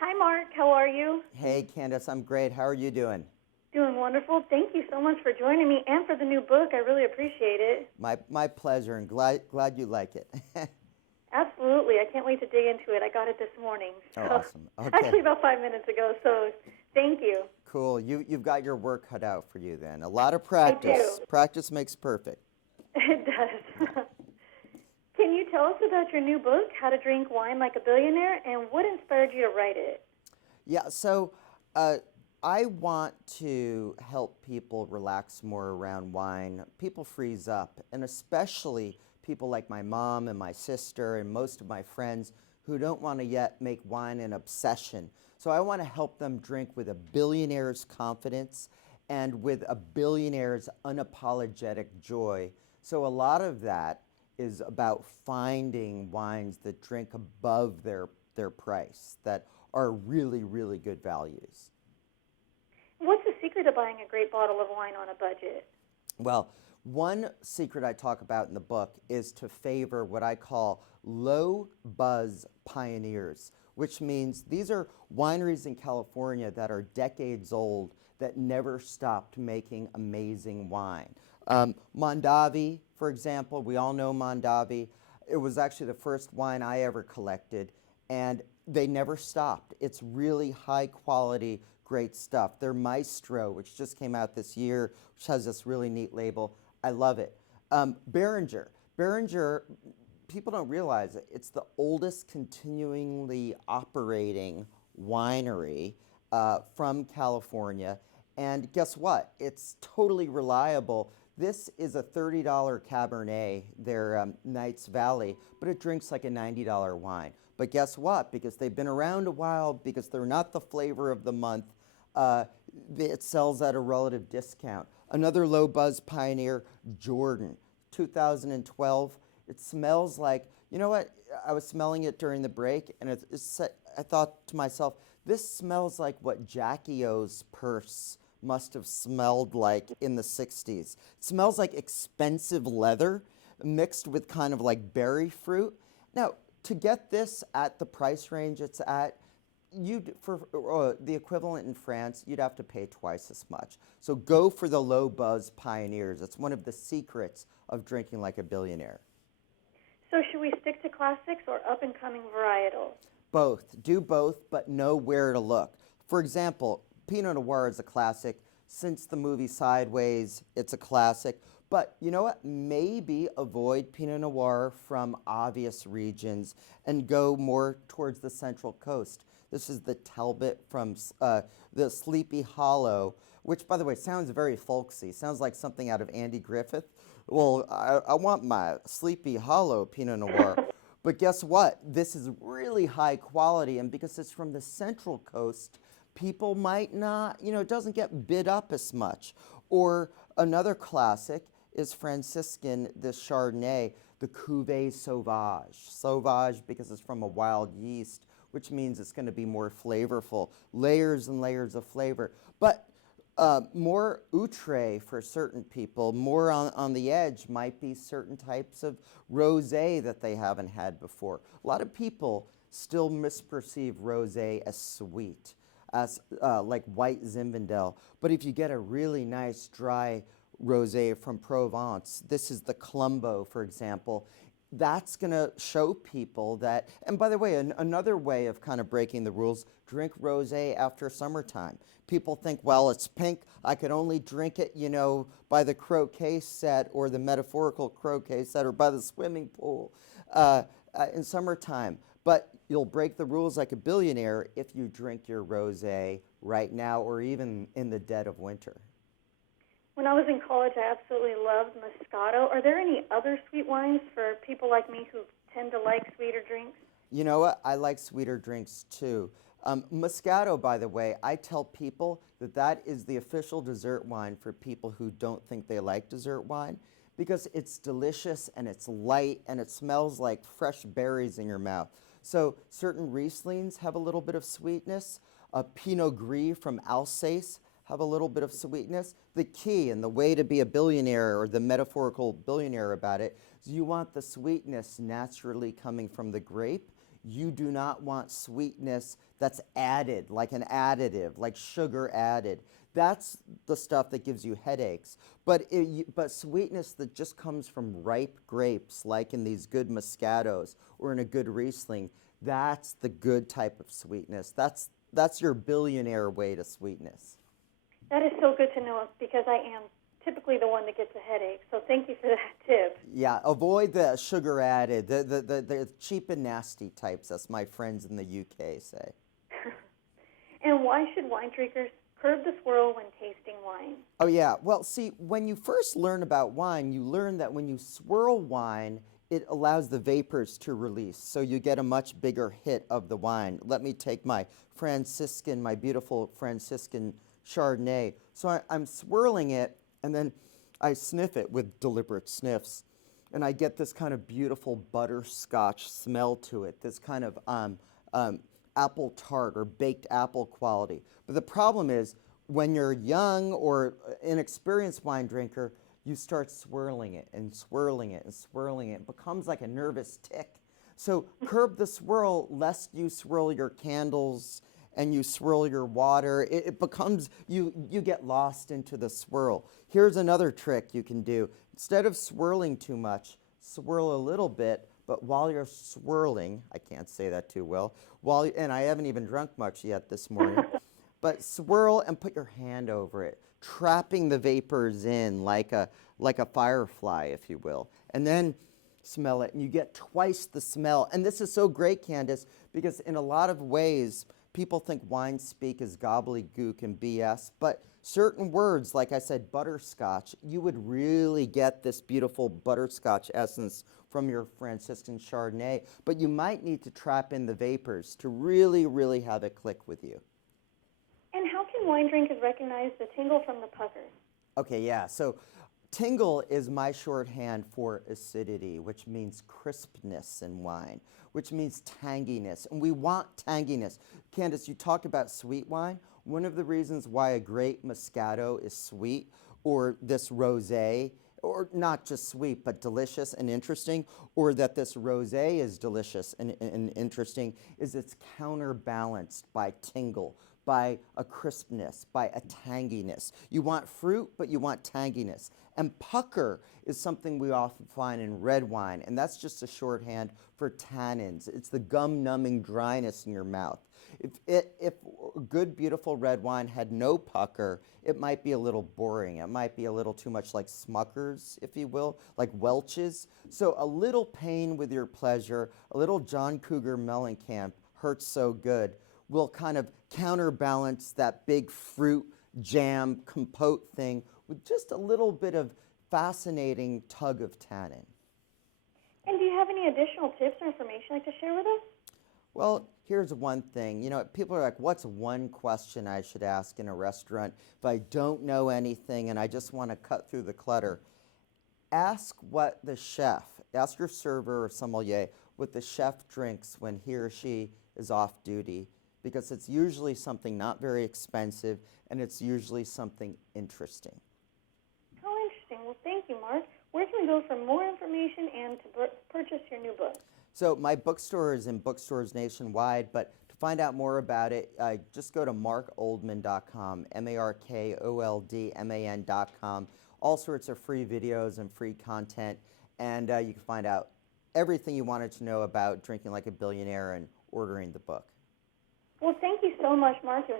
Hi, Mark. How are you? Hey, Candace, I'm great. How are you doing? Doing wonderful. Thank you so much for joining me and for the new book. I really appreciate it. My pleasure, and glad you like it. Absolutely. I can't wait to dig into it. I got it this morning. Oh, So, awesome. Okay, actually, about 5 minutes ago. So, thank you. cool. You've got your work cut out for you then. A lot of I do. practice. Practice makes perfect. It does. Can you tell us about your new book, How to Drink Wine Like a Billionaire, and what inspired you to write it? Yeah, so I want to help people relax more around wine. People freeze up, and especially people like my mom and my sister and most of my friends who don't want to yet make wine an obsession. So I want to help them drink with a billionaire's confidence and with a billionaire's unapologetic joy. So a lot of that is about finding wines that drink above their price, that are really, really good values. What's the secret to buying a great bottle of wine on a budget? Well, one secret I talk about in the book is to favor what I call low buzz pioneers, which means these are wineries in California that are decades old that never stopped making amazing wine. Mondavi, for example, we all know Mondavi. It was actually the first wine I ever collected, and they never stopped. It's really high quality, great stuff. Their Maestro, which just came out this year, which has this really neat label, I love it. Beringer. Beringer, people don't realize it, it's the oldest continuingly operating winery from California. And guess what? It's totally reliable. This is a $30 Cabernet, their Knights Valley, but it drinks like a $90 wine. But guess what? Because they've been around a while, because they're not the flavor of the month, it sells at a relative discount. Another low buzz pioneer, Jordan, 2012. It smells like, you know what? I was smelling it during the break, and I thought to myself, this smells like what Jackie O's purse must have smelled like in the 60s. It smells like expensive leather mixed with kind of like berry fruit. Now, to get this at the price range it's at, for the equivalent in France, you'd have to pay twice as much. So go for the low buzz pioneers. It's one of the secrets of drinking like a billionaire. So, should we stick to classics or up and coming varietals? Both. Do both, but know where to look. For example, Pinot Noir is a classic. Since the movie Sideways, it's a classic. But you know what? Maybe avoid Pinot Noir from obvious regions and go more towards the Central Coast. This is the Talbot from the Sleepy Hollow, which, by the way, sounds very folksy. Sounds like something out of Andy Griffith. Well, I want my Sleepy Hollow Pinot Noir. But guess what? This is really high quality, and because it's from the Central Coast, people might not, it doesn't get bid up as much. Or another classic is Franciscan, this Chardonnay, the Cuvée Sauvage. Sauvage because it's from a wild yeast, which means it's going to be more flavorful. Layers and layers of flavor. But more outre for certain people, more on the edge might be certain types of rosé that they haven't had before. A lot of people still misperceive rosé as sweet, as like white Zinfandel. But if you get a really nice dry rosé from Provence, this is the Colombo, for example, that's going to show people that, and by the way, another way of kind of breaking the rules, drink rosé after summertime. People think, well, it's pink, I could only drink it, by the croquet set or the metaphorical croquet set or by the swimming pool in summertime. But you'll break the rules like a billionaire if you drink your rosé right now or even in the dead of winter. When I was in college, I absolutely loved Moscato. Are there any other sweet wines for people like me who tend to like sweeter drinks? You know what? I like sweeter drinks too. Moscato, by the way, I tell people that is the official dessert wine for people who don't think they like dessert wine because it's delicious and it's light and it smells like fresh berries in your mouth. So certain Rieslings have a little bit of sweetness. Pinot Gris from Alsace have a little bit of sweetness. The key and the way to be a billionaire or the metaphorical billionaire about it is you want the sweetness naturally coming from the grape. You do not want sweetness that's added, like an additive, like sugar added. That's the stuff that gives you headaches. But sweetness that just comes from ripe grapes, like in these good Moscatos or in a good Riesling, that's the good type of sweetness. That's your billionaire way to sweetness. That is so good to know because I am typically the one that gets a headache. So thank you for that tip. Yeah, avoid the sugar added, the cheap and nasty types, as my friends in the UK say. And why should wine drinkers curb the swirl when tasting wine? Oh, yeah. Well, see, when you first learn about wine, you learn that when you swirl wine, it allows the vapors to release, so you get a much bigger hit of the wine. Let me take my beautiful Franciscan Chardonnay. So I'm swirling it, and then I sniff it with deliberate sniffs, and I get this kind of beautiful butterscotch smell to it, this kind of apple tart or baked apple quality. But the problem is, when you're young or inexperienced wine drinker, you start swirling it and swirling it and swirling it. It becomes like a nervous tick. So curb the swirl lest you swirl your candles and you swirl your water. It becomes, you get lost into the swirl. Here's another trick you can do. Instead of swirling too much, swirl a little bit, but while you're swirling, I can't say that too well, and I haven't even drunk much yet this morning, but swirl and put your hand over it, trapping the vapors in like a firefly, if you will, and then smell it, and you get twice the smell. And this is so great, Candace, because in a lot of ways, people think wine speak is gobbledygook and BS, but certain words, like I said, butterscotch, you would really get this beautiful butterscotch essence from your Franciscan Chardonnay, but you might need to trap in the vapors to really, really have it click with you. And how can wine drinkers recognize the tingle from the pucker? Okay, yeah, so tingle is my shorthand for acidity, which means crispness in wine, which means tanginess, and we want tanginess. Candace, you talked about sweet wine. One of the reasons why a great Moscato is sweet, or this rosé, or not just sweet, but delicious and interesting, or that this rosé is delicious and interesting, is it's counterbalanced by tingle, by a crispness, by a tanginess. You want fruit, but you want tanginess. And pucker is something we often find in red wine, and that's just a shorthand for tannins. It's the gum-numbing dryness in your mouth. If good, beautiful red wine had no pucker, it might be a little boring. It might be a little too much like Smuckers, if you will, like Welch's. So a little pain with your pleasure, a little John Cougar Mellencamp, hurts so good, will kind of counterbalance that big fruit jam compote thing with just a little bit of fascinating tug of tannin. And do you have any additional tips or information you'd like to share with us? Well, here's one thing. You know, people are like, what's one question I should ask in a restaurant if I don't know anything and I just want to cut through the clutter? Ask what the chef, ask your server or sommelier what the chef drinks when he or she is off duty, because it's usually something not very expensive and it's usually something interesting. How interesting. Well, thank you, Mark. Where can we go for more information and to purchase your new book? So my bookstore is in bookstores nationwide, but to find out more about it, just go to markoldman.com, markoldman.com. All sorts of free videos and free content, and you can find out everything you wanted to know about drinking like a billionaire and ordering the book. Well, thank you so much, Mark. It was